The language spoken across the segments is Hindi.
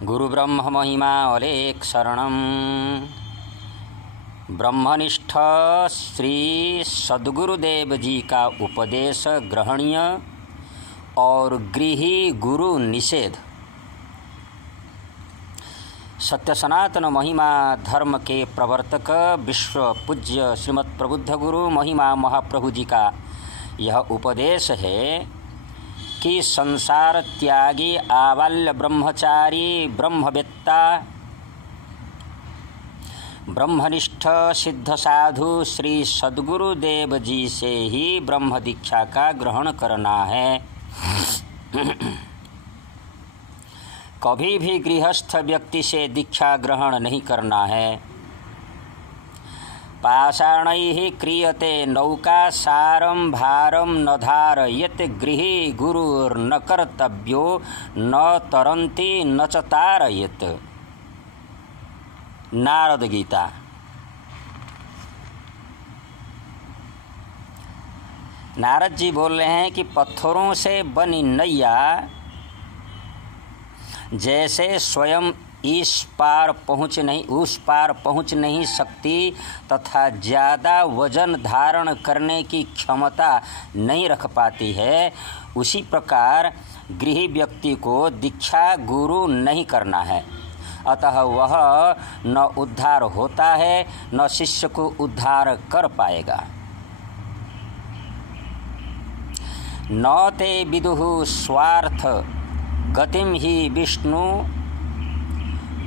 गुरु ब्रह्म महिमा अलेख शरणम। ब्रह्मनिष्ठ श्री सद्गुरुदेव जी का उपदेश ग्रहणीय और गृही गुरु निषेध। सत्य सनातन महिमा धर्म के प्रवर्तक विश्व पूज्य श्रीमद् प्रबुद्ध गुरु महिमा महाप्रभु जी का यह उपदेश है कि संसार त्यागी आबाल्य ब्रह्मचारी ब्रह्मवेत्ता ब्रह्मनिष्ठ सिद्ध साधु श्री सद्गुरुदेव जी से ही ब्रह्म दीक्षा का ग्रहण करना है। कभी भी गृहस्थ व्यक्ति से दीक्षा ग्रहण नहीं करना है। पाषाणैः क्रियते नौका सारं भारं न धारयेत् गृही गुरुर्न कर्तव्यो न तरन्ति न च तारयेत्। नारद गीता। नारद जी बोल रहे हैं कि पत्थरों से बनी नैया जैसे स्वयं उस पार पहुँच नहीं सकती तथा ज़्यादा वजन धारण करने की क्षमता नहीं रख पाती है, उसी प्रकार गृही व्यक्ति को दीक्षा गुरु नहीं करना है। अतः वह न उद्धार होता है न शिष्य को उद्धार कर पाएगा। न ते विदुः स्वार्थ गतिम ही विष्णु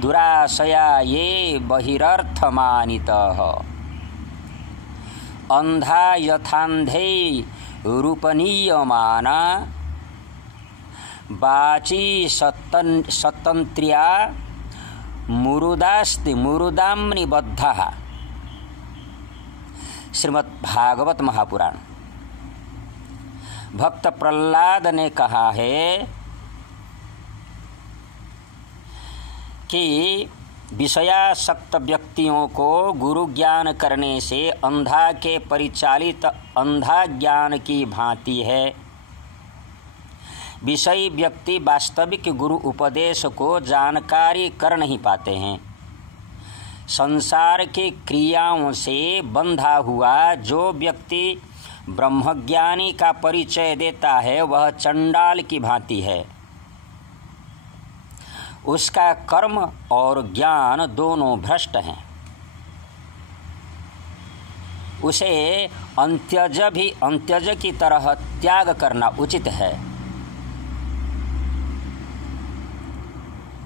दुराशया ये बहिरर्थमानितः। अंधा यथांधे रूपनीयमाना वाची सतंत्र्या मुरुदास्ति मुरुदाम्नि बद्धः। श्रीमद् भागवत महापुराण। भक्त प्रहलाद ने कहा है कि विषयासक्त व्यक्तियों को गुरु ज्ञान करने से अंधा के परिचालित अंधा ज्ञान की भांति है। विषयी व्यक्ति वास्तविक गुरु उपदेश को जानकारी कर नहीं पाते हैं। संसार की क्रियाओं से बंधा हुआ जो व्यक्ति ब्रह्मज्ञानी का परिचय देता है वह चंडाल की भांति है। उसका कर्म और ज्ञान दोनों भ्रष्ट हैं। उसे अंत्यज की तरह त्याग करना उचित है।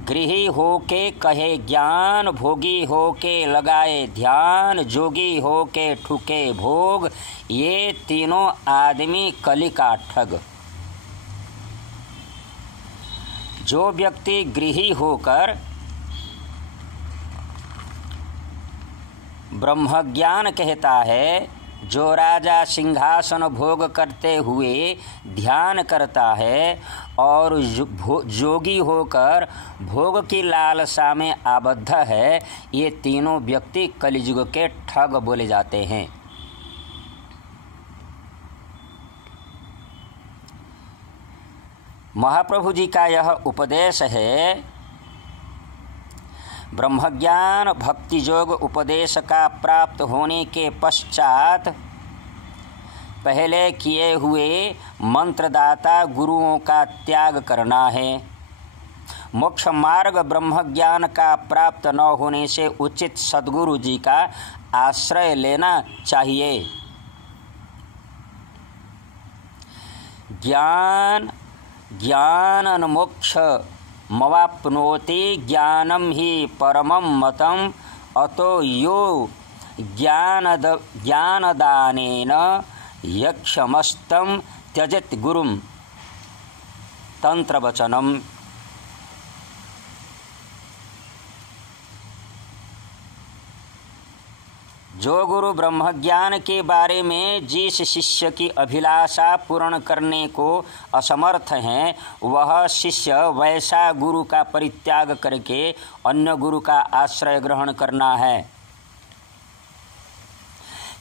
गृही हो के कहे ज्ञान, भोगी हो के लगाए ध्यान, जोगी हो के ठुके भोग, ये तीनों आदमी कली का ठग। जो व्यक्ति गृही होकर ब्रह्मज्ञान कहता है, जो राजा सिंहासन भोग करते हुए ध्यान करता है और जोगी होकर भोग की लालसा में आबद्ध है, ये तीनों व्यक्ति कलियुग के ठग बोले जाते हैं। महाप्रभु जी का यह उपदेश है। ब्रह्मज्ञान भक्ति योग उपदेश का प्राप्त होने के पश्चात पहले किए हुए मंत्रदाता गुरुओं का त्याग करना है। मोक्ष मार्ग ब्रह्मज्ञान का प्राप्त न होने से उचित सद्गुरु जी का आश्रय लेना चाहिए। ज्ञानन मोक्ष मवाप्नोति ज्ञानम ही परमं मतम अतो यो ज्ञानदानेन यक्षमस्तं त्यजेत् गुरुम। तंत्रवचनम। जो गुरु ब्रह्मज्ञान के बारे में जिस शिष्य की अभिलाषा पूर्ण करने को असमर्थ हैं, वह शिष्य वैसा गुरु का परित्याग करके अन्य गुरु का आश्रय ग्रहण करना है।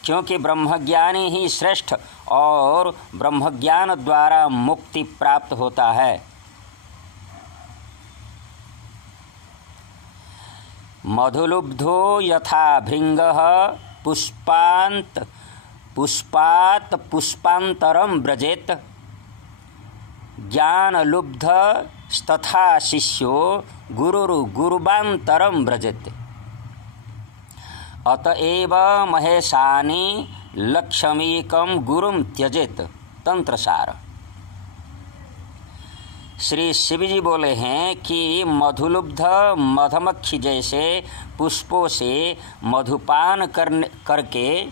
क्योंकि ब्रह्मज्ञानी ही श्रेष्ठ और ब्रह्मज्ञान द्वारा मुक्ति प्राप्त होता है। मधुलुब्धो यथा भृंगः पुष्पात् पुष्पान्तरं व्रजेत ज्ञानलुब्धस्तथा शिष्यो गुरुर्गुरुबान्तरं व्रजेत। अतएव महेशानि लक्ष्मीकं गुरुं त्यजेत। तंत्रसार। श्री शिव जी बोले हैं कि मधुलुब्ध मधुमक्खी जैसे पुष्पों से मधुपान करके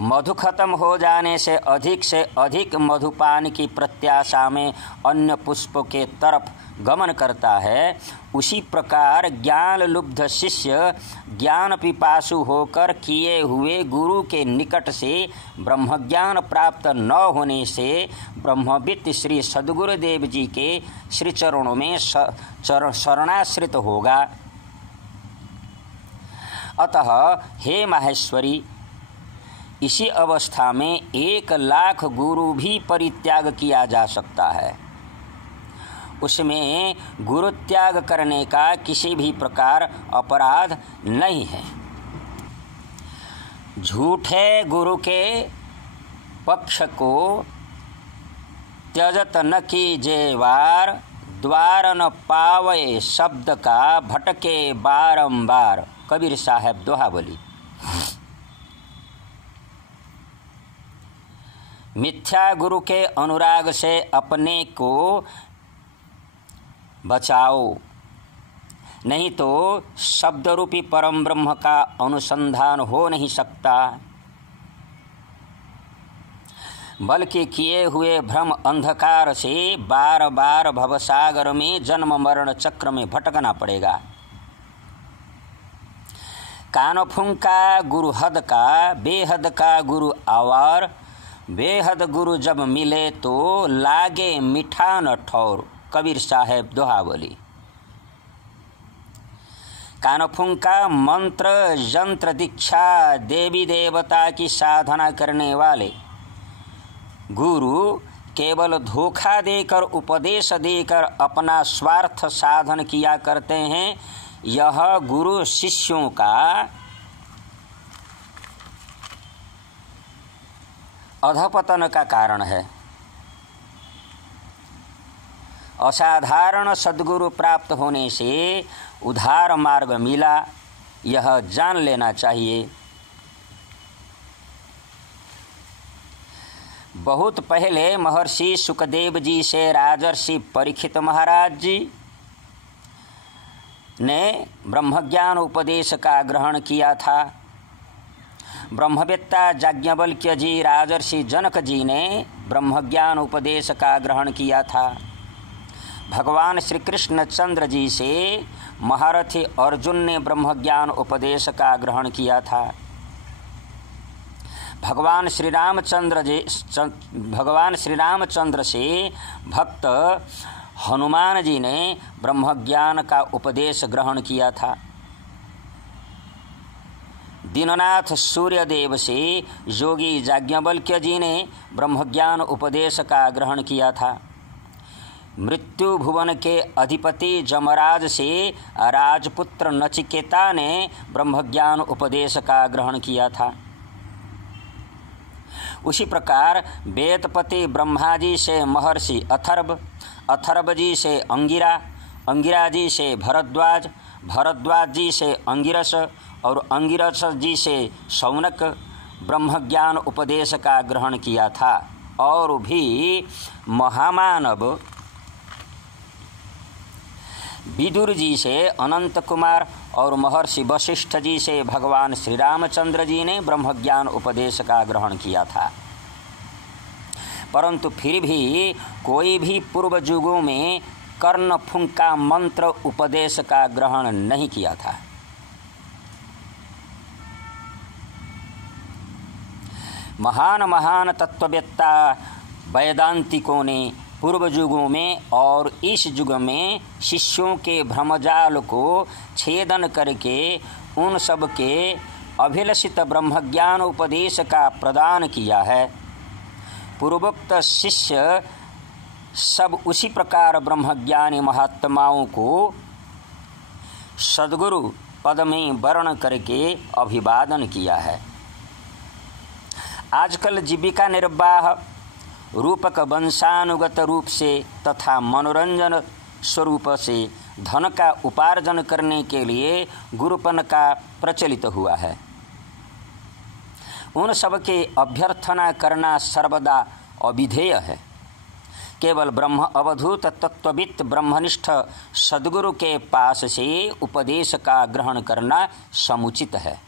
मधु खत्म हो जाने से अधिक मधुपान की प्रत्याशा में अन्य पुष्पों के तरफ गमन करता है, उसी प्रकार ज्ञान लुब्ध शिष्य ज्ञान पिपासु होकर किए हुए गुरु के निकट से ब्रह्मज्ञान प्राप्त न होने से ब्रह्मविद्त श्री सद्गुरुदेव जी के श्री चरणों में शरणाश्रित होगा। अतः हे माहेश्वरी, इसी अवस्था में 1,00,000 गुरु भी परित्याग किया जा सकता है। उसमें गुरु त्याग करने का किसी भी प्रकार अपराध नहीं है। झूठे गुरु के पक्ष को त्यजत न कीजे वार, द्वार न पावे शब्द का भटके बारंबार। कबीर साहब दोहा बोली। मिथ्या गुरु के अनुराग से अपने को बचाओ, नहीं तो शब्द रूपी परम ब्रह्म का अनुसंधान हो नहीं सकता, बल्कि किए हुए भ्रम अंधकार से बार बार भवसागर में जन्म मरण चक्र में भटकना पड़ेगा। कानफुंका गुरु हद का, बेहद का गुरु आवार, बेहद गुरु जब मिले तो लागे मीठा न ठौर। कबीर साहेब दोहा बोली। कानफुंका मंत्र यंत्र दीक्षा देवी देवता की साधना करने वाले गुरु केवल धोखा देकर उपदेश देकर अपना स्वार्थ साधन किया करते हैं। यह गुरु शिष्यों का अधपतन का कारण है। असाधारण सद्गुरु प्राप्त होने से उधार मार्ग मिला, यह जान लेना चाहिए। बहुत पहले महर्षि सुखदेव जी से राजर्षि परीक्षित महाराज जी ने ब्रह्मज्ञान उपदेश का ग्रहण किया था। ब्रह्मवेत्ता याज्ञवल्क्य जी राजर्षि जनक जी ने ब्रह्मज्ञान उपदेश का ग्रहण किया था। भगवान श्री कृष्ण चंद्र जी से महारथी अर्जुन ने ब्रह्मज्ञान उपदेश का ग्रहण किया था। भगवान श्री रामचंद्र से भक्त हनुमान जी ने ब्रह्मज्ञान का उपदेश ग्रहण किया था। दीननाथ सूर्यदेव से योगी याज्ञवल्क्य जी ने ब्रह्मज्ञान उपदेश का ग्रहण किया था। मृत्यु भुवन के अधिपति जमराज से राजपुत्र नचिकेता ने ब्रह्मज्ञान उपदेश का ग्रहण किया था। उसी प्रकार वेदपति ब्रह्मा जी से महर्षि अथर्व जी से अंगिरा जी से भरद्वाज जी से अंगिरस और अंगिरस जी से शौनक ब्रह्मज्ञान उपदेश का ग्रहण किया था। और भी महामानव विदुर जी से अनंत कुमार और महर्षि वशिष्ठ जी से भगवान श्री रामचंद्र जी ने ब्रह्मज्ञान उपदेश का ग्रहण किया था। परंतु फिर भी कोई भी पूर्व युगों में कर्णफुंका मंत्र उपदेश का ग्रहण नहीं किया था। महान तत्ववेत्ता वेदांतिकों ने पूर्व युगों में और इस युग में शिष्यों के भ्रमजाल को छेदन करके उन सब के अभिलषित ब्रह्मज्ञान उपदेश का प्रदान किया है। पूर्वोक्त शिष्य सब उसी प्रकार ब्रह्मज्ञानी महात्माओं को सद्गुरु पद में वर्ण करके अभिवादन किया है। आजकल जीविका निर्वाह रूपक वंशानुगत रूप से तथा मनोरंजन स्वरूप से धन का उपार्जन करने के लिए गुरुपन का प्रचलित हुआ है। उन सब के अभ्यर्थना करना सर्वदा अविधेय है। केवल ब्रह्म अवधूत तत्ववित्त ब्रह्मनिष्ठ सद्गुरु के पास से उपदेश का ग्रहण करना समुचित है।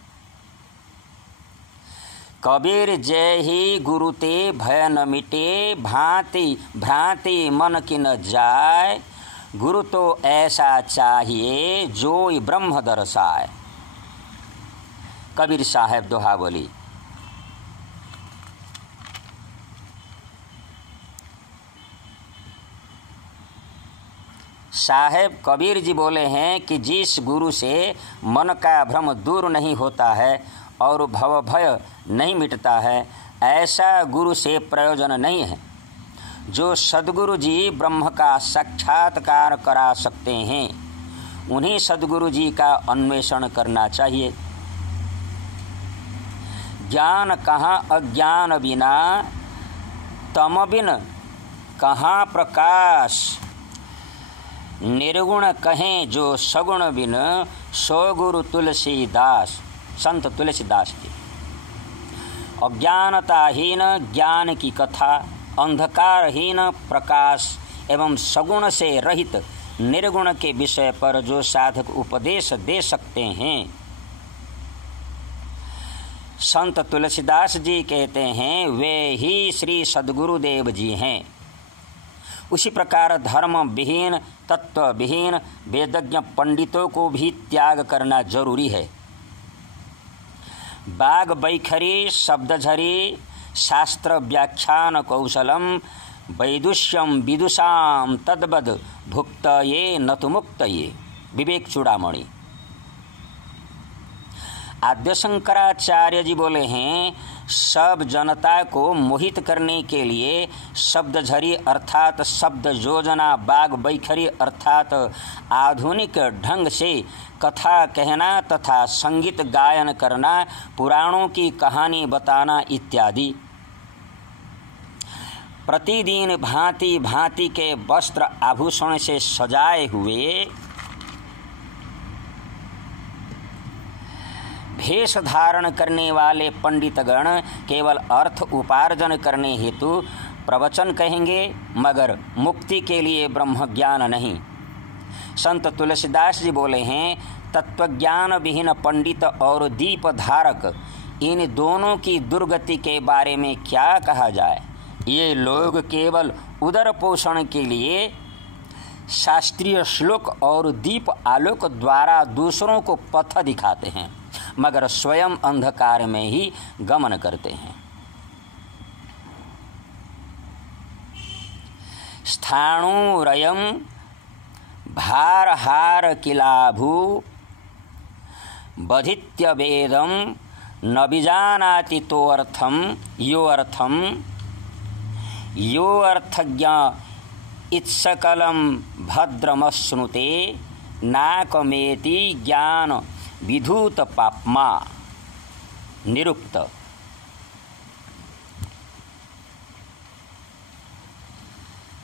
कबीर जय ही गुरु ते भय न मिटे, भांति भ्रांति मन की न जाए, गुरु तो ऐसा चाहिए जोई ब्रह्म दर्शाए। कबीर साहब दोहावली। साहेब कबीर जी बोले हैं कि जिस गुरु से मन का भ्रम दूर नहीं होता है और भव भय नहीं मिटता है, ऐसा गुरु से प्रयोजन नहीं है। जो सद्गुरु जी ब्रह्म का साक्षात्कार करा सकते हैं, उन्हीं सद्गुरु जी का अन्वेषण करना चाहिए। ज्ञान कहाँ अज्ञान बिना, तम बिन कहाँ प्रकाश, निर्गुण कहें जो सगुण बिन, सो गुरु तुलसीदास। संत तुलसीदास जी। अज्ञानताहीन ज्ञान की कथा, अंधकारहीन प्रकाश एवं सगुण से रहित निर्गुण के विषय पर जो साधक उपदेश दे सकते हैं, संत तुलसीदास जी कहते हैं वे ही श्री सद्गुरुदेव जी हैं। उसी प्रकार धर्म विहीन तत्व विहीन वेदज्ञ पंडितों को भी त्याग करना जरूरी है। बाग बैखरी शब्दझरी शास्त्र व्याख्यान कौशलम, वैदुष्यम विदुषाम तद्वद भुक्तये न तो मुक्तये। विवेक चूड़ामणि। आद्य शंकराचार्य जी बोले हैं, सब जनता को मोहित करने के लिए शब्दझरी अर्थात शब्द योजना, बाग बैखरी अर्थात आधुनिक ढंग से कथा कहना तथा संगीत गायन करना, पुराणों की कहानी बताना इत्यादि। प्रतिदिन भांति भांति के वस्त्र आभूषण से सजाए हुए भेष धारण करने वाले पंडितगण केवल अर्थ उपार्जन करने हेतु प्रवचन कहेंगे, मगर मुक्ति के लिए ब्रह्म ज्ञान नहीं। संत तुलसीदास जी बोले हैं, तत्वज्ञान विहीन पंडित और दीप धारक, इन दोनों की दुर्गति के बारे में क्या कहा जाए। ये लोग केवल उदर पोषण के लिए शास्त्रीय श्लोक और दीप आलोक द्वारा दूसरों को पथ दिखाते हैं, मगर स्वयं अंधकार में ही गमन करते हैं। स्थाणुरयं भारहार किलाभू, बधित्य वेदम न विजानाति तोऽर्थम यो अर्थज्ञ इत्सकलम भद्रमश्नुते, नाकमेति ज्ञान विधूत पाप्मा। निरुक्त।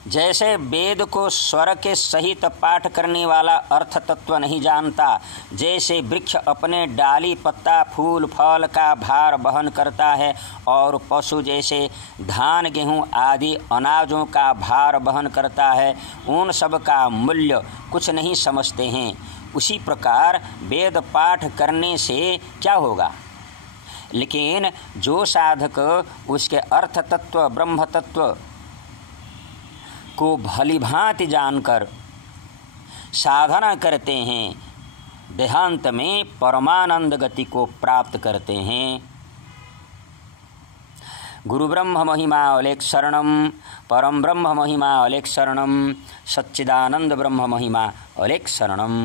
जैसे वेद को स्वर के सहित पाठ करने वाला अर्थ तत्व नहीं जानता, जैसे वृक्ष अपने डाली पत्ता फूल फल का भार वहन करता है और पशु जैसे धान गेहूं आदि अनाजों का भार वहन करता है, उन सब का मूल्य कुछ नहीं समझते हैं, उसी प्रकार वेद पाठ करने से क्या होगा। लेकिन जो साधक उसके अर्थ तत्व ब्रह्म तत्व को भलीभांति जानकर साधना करते हैं, देहांत में परमानंद गति को प्राप्त करते हैं। गुरु ब्रह्म महिमा अलेख शरणम, परम ब्रह्म महिमा अलेख शरणम, सच्चिदानंद ब्रह्म महिमा अलेख शरणम।